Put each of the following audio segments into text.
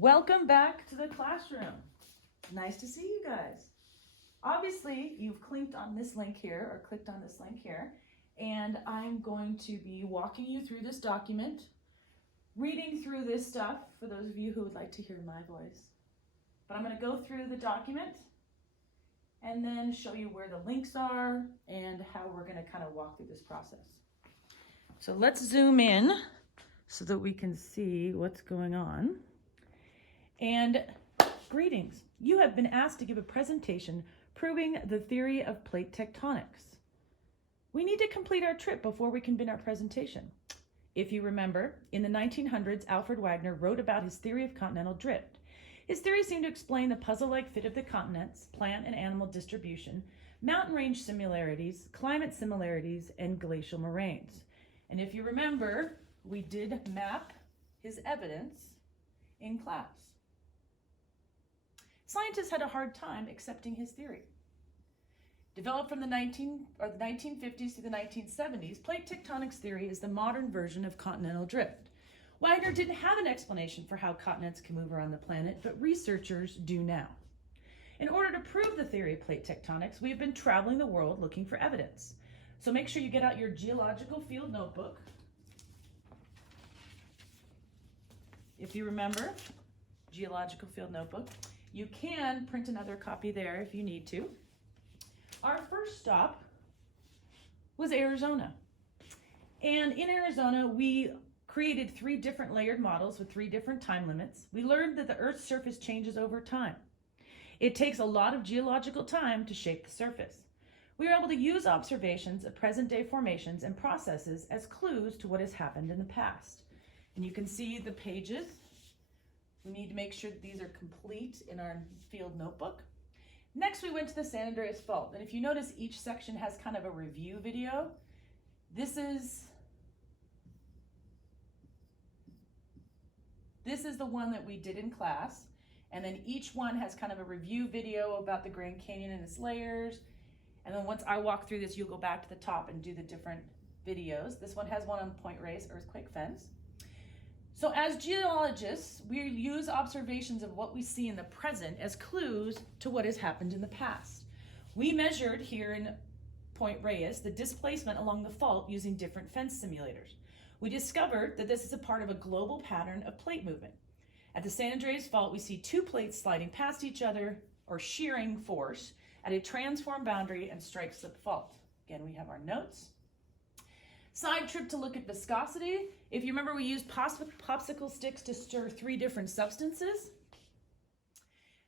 Welcome back to the classroom. Nice to see you guys. Obviously, you've clicked on this link here, and I'm going to be walking you through this document, reading through this stuff for those of you who would like to hear my voice. But I'm going to go through the document and then show you where the links are and how we're going to kind of walk through this process. So let's zoom in so that we can see what's going on. And greetings. You have been asked to give a presentation proving the theory of plate tectonics. We need to complete our trip before we can begin our presentation. If you remember, in the 1900s, Alfred Wegener wrote about his theory of continental drift. His theory seemed to explain the puzzle-like fit of the continents, plant and animal distribution, mountain range similarities, climate similarities, and glacial moraines. And if you remember, we did map his evidence in class. Scientists had a hard time accepting his theory. Developed from the 1950s to the 1970s, plate tectonics theory is the modern version of continental drift. Wegener didn't have an explanation for how continents can move around the planet, but researchers do now. In order to prove the theory of plate tectonics, we have been traveling the world looking for evidence. So make sure you get out your geological field notebook. If you remember, geological field notebook. You can print another copy there if you need to. Our first stop was Arizona. And in Arizona, we created 3 different layered models with 3 different time limits. We learned that the Earth's surface changes over time. It takes a lot of geological time to shape the surface. We were able to use observations of present-day formations and processes as clues to what has happened in the past. And you can see the pages. We need to make sure that these are complete in our field notebook. Next, we went to the San Andreas Fault. And if you notice, each section has kind of a review video. This is the one that we did in class. And then each one has kind of a review video about the Grand Canyon and its layers. And then once I walk through this, you'll go back to the top and do the different videos. This one has one on Point Reyes earthquake fence. So as geologists, we use observations of what we see in the present as clues to what has happened in the past. We measured here in Point Reyes the displacement along the fault using different fence simulators. We discovered that this is a part of a global pattern of plate movement. At the San Andreas Fault, we see 2 plates sliding past each other, or shearing force, at a transform boundary and strike slip fault. Again, we have our notes. Side trip to look at viscosity. If you remember, we used popsicle sticks to stir 3 different substances.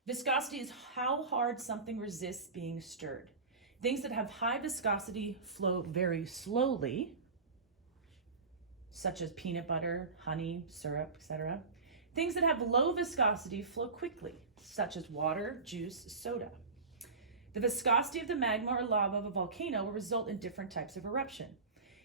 Viscosity is how hard something resists being stirred. Things that have high viscosity flow very slowly, such as peanut butter, honey, syrup, etc. Things that have low viscosity flow quickly, such as water, juice, soda. The viscosity of the magma or lava of a volcano will result in different types of eruption.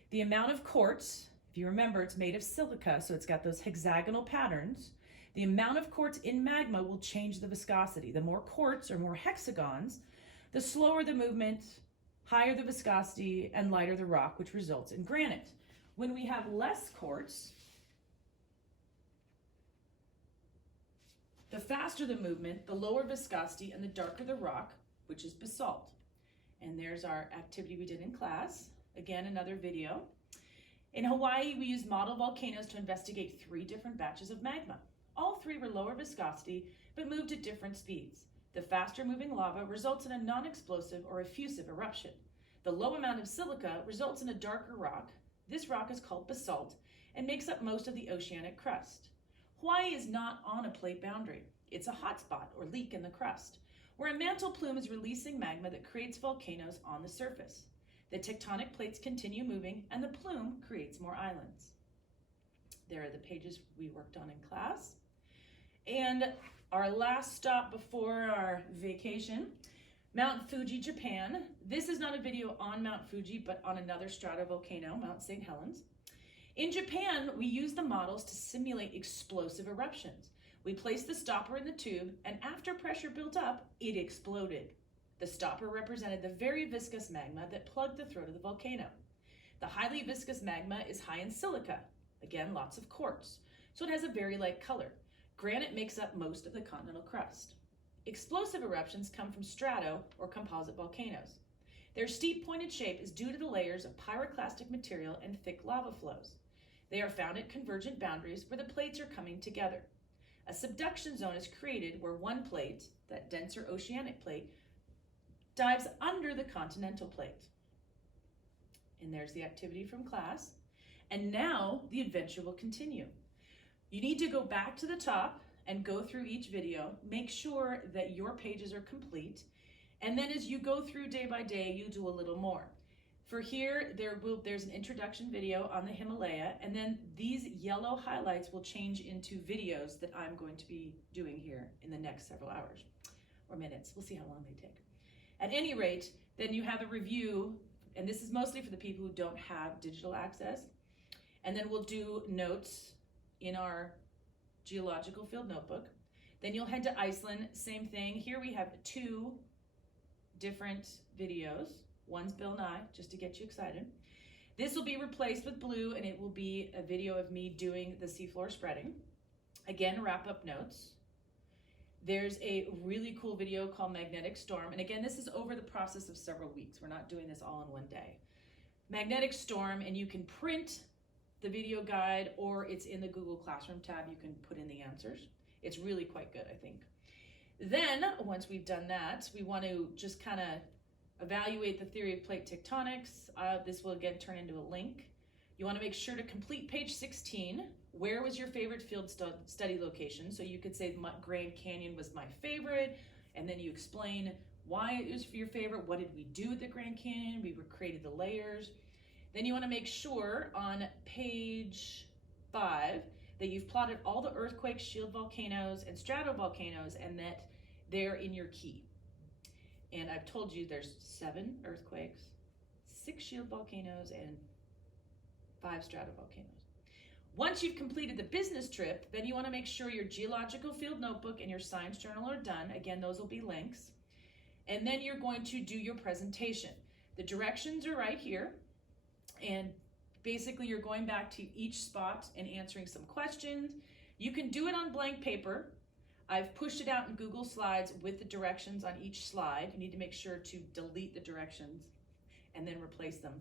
The amount of quartz, if you remember, it's made of silica, so it's got those hexagonal patterns. The amount of quartz in magma will change the viscosity. The more quartz or more hexagons, the slower the movement, higher the viscosity, and lighter the rock, which results in granite. When we have less quartz, the faster the movement, the lower viscosity, and the darker the rock, which is basalt. And there's our activity we did in class. Again, another video. In Hawaii, we used model volcanoes to investigate 3 different batches of magma. All 3 were lower viscosity, but moved at different speeds. The faster moving lava results in a non-explosive or effusive eruption. The low amount of silica results in a darker rock. This rock is called basalt and makes up most of the oceanic crust. Hawaii is not on a plate boundary. It's a hotspot or leak in the crust, where a mantle plume is releasing magma that creates volcanoes on the surface. The tectonic plates continue moving, and the plume creates more islands. There are the pages we worked on in class. And our last stop before our vacation, Mount Fuji, Japan. This is not a video on Mount Fuji, but on another stratovolcano, Mount St. Helens. In Japan, we used the models to simulate explosive eruptions. We placed the stopper in the tube, and after pressure built up, it exploded. The stopper represented the very viscous magma that plugged the throat of the volcano. The highly viscous magma is high in silica, again, lots of quartz, so it has a very light color. Granite makes up most of the continental crust. Explosive eruptions come from strato or composite volcanoes. Their steep pointed shape is due to the layers of pyroclastic material and thick lava flows. They are found at convergent boundaries where the plates are coming together. A subduction zone is created where one plate, that denser oceanic plate, dives under the continental plate. And there's the activity from class. And now the adventure will continue. You need to go back to the top and go through each video. Make sure that your pages are complete. And then as you go through day by day, you do a little more. For here, there's an introduction video on the Himalaya, and then these yellow highlights will change into videos that I'm going to be doing here in the next several hours or minutes. We'll see how long they take. At any rate, then you have a review, and this is mostly for the people who don't have digital access. And then we'll do notes in our geological field notebook. Then you'll head to Iceland, same thing. Here we have 2 different videos. One's Bill Nye, just to get you excited. This will be replaced with blue, and it will be a video of me doing the seafloor spreading. Again, wrap-up notes. There's a really cool video called Magnetic Storm, and again, this is over the process of several weeks. We're not doing this all in one day. Magnetic Storm, and you can print the video guide, or it's in the Google Classroom tab. You can put in the answers. It's really quite good, I think. Then, once we've done that, we want to just kind of evaluate the theory of plate tectonics. This will again turn into a link. You want to make sure to complete page 16. Where was your favorite field study location? So you could say Grand Canyon was my favorite, and then you explain why it was your favorite. What did we do at the Grand Canyon? We created the layers. Then you want to make sure on page 5 that you've plotted all the earthquakes, shield volcanoes, and stratovolcanoes, and that they're in your key. And I've told you there's 7 earthquakes, 6 shield volcanoes, and 5 stratovolcanoes. Once you've completed the business trip, then you want to make sure your geological field notebook and your science journal are done. Again, those will be links. And then you're going to do your presentation. The directions are right here. And basically you're going back to each spot and answering some questions. You can do it on blank paper. I've pushed it out in Google Slides with the directions on each slide. You need to make sure to delete the directions and then replace them.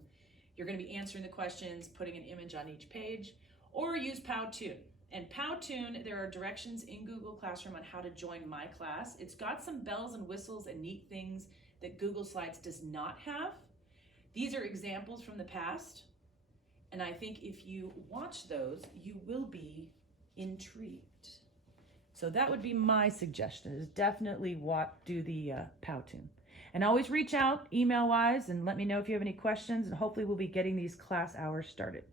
You're going to be answering the questions, putting an image on each page, or use Powtoon. And Powtoon, there are directions in Google Classroom on how to join my class. It's got some bells and whistles and neat things that Google Slides does not have. These are examples from the past, and I think if you watch those, you will be intrigued. So that would be my suggestion, is definitely do the Powtoon. And always reach out email-wise and let me know if you have any questions, and hopefully we'll be getting these class hours started.